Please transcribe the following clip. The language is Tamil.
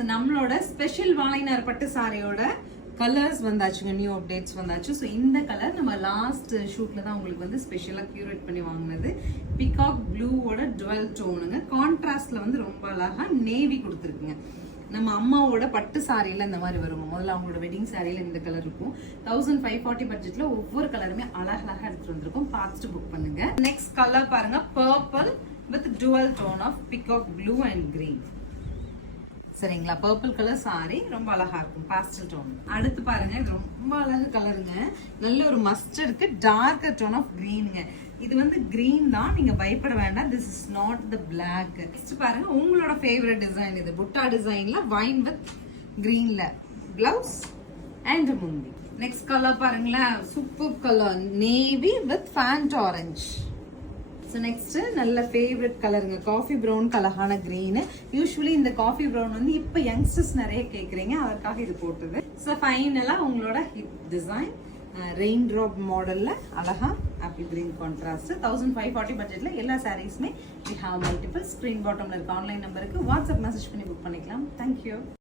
ஸோ நம்மளோட ஸ்பெஷல் வாழைநார் பட்டு சாரியோட கலர்ஸ் வந்தாச்சுங்க, நியூ அப்டேட்ஸ் வந்தாச்சு. ஸோ இந்த கலர் நம்ம லாஸ்ட் ஷூட்டில் தான் உங்களுக்கு வந்து ஸ்பெஷலாக க்யூரேட் பண்ணி வாங்கினது. Peacock ப்ளூவோட twelve டோனுங்க. கான்ட்ராஸ்டில் வந்து ரொம்ப அழகாக நேவி கொடுத்துருக்குங்க. நம்ம அம்மாவோட பட்டு சாரியில் இந்த மாதிரி வருங்க. முதல்ல அவங்களோட வெட்டிங் சாரியில் இந்த கலர் இருக்கும். 1540 பட்ஜெட்டில் ஒவ்வொரு கலருமே அழகழகாக எடுத்துகிட்டு வந்திருக்கும். பார்த்துட்டு புக் பண்ணுங்க. நெக்ஸ்ட் கலர் பாருங்க, purple with dual tone of peacock blue and green. சரிங்களா, பர்பிள் கலர் சாரி ரொம்ப அழகா இருக்கும், பாஸ்டல் டோன். அடுத்து பாருங்க, இது ரொம்ப அழகு கலருங்க. நல்ல ஒரு மஸ்டர்டுக்கு டார்க்கர் டோன் ஆஃப் கிரீனுங்க. இது வந்து கிரீன் தான், நீங்க பயப்பட வேண்டாம். This is not the black. Next பாருங்க, உங்களோட ஃபேவரட் டிசைன் இது. புட்டா டிசைன்ல வைன் வித் கிரீன்ல பிளவுஸ் அண்ட் முந்தி. நெக்ஸ்ட் கலர் பாருங்களேன், சூப்பர் கலர் நேவி வித் ஃபேண்ட் ஆரஞ்சு. ஸோ நெக்ஸ்ட்டு நல்ல ஃபேவரட் கலருங்க, காஃபி ப்ரௌன் கலரான க்ரீனு. யூஸ்வலி இந்த காஃபி ப்ரௌன் வந்து இப்போ யங்ஸ்டர்ஸ் நிறைய கேட்குறீங்க, அதற்காக இது போட்டது. ஸோ ஃபைனலாக உங்களோட ஹிப் டிசைன் ரெயின் ட்ராப் மாடலில் அழகாக ஆப்பிள் க்ரீன் கான்ட்ராஸ்ட். 1540 பட்ஜெட்டில் எல்லா சாரீஸுமே வி ஹாவ் மல்டிபிள். ஸ்க்ரீன் பாட்டமில் இருக்க ஆன்லைன் நம்பருக்கு வாட்ஸ்அப் மெசேஜ் பண்ணி புக் பண்ணிக்கலாம். தேங்க்யூ.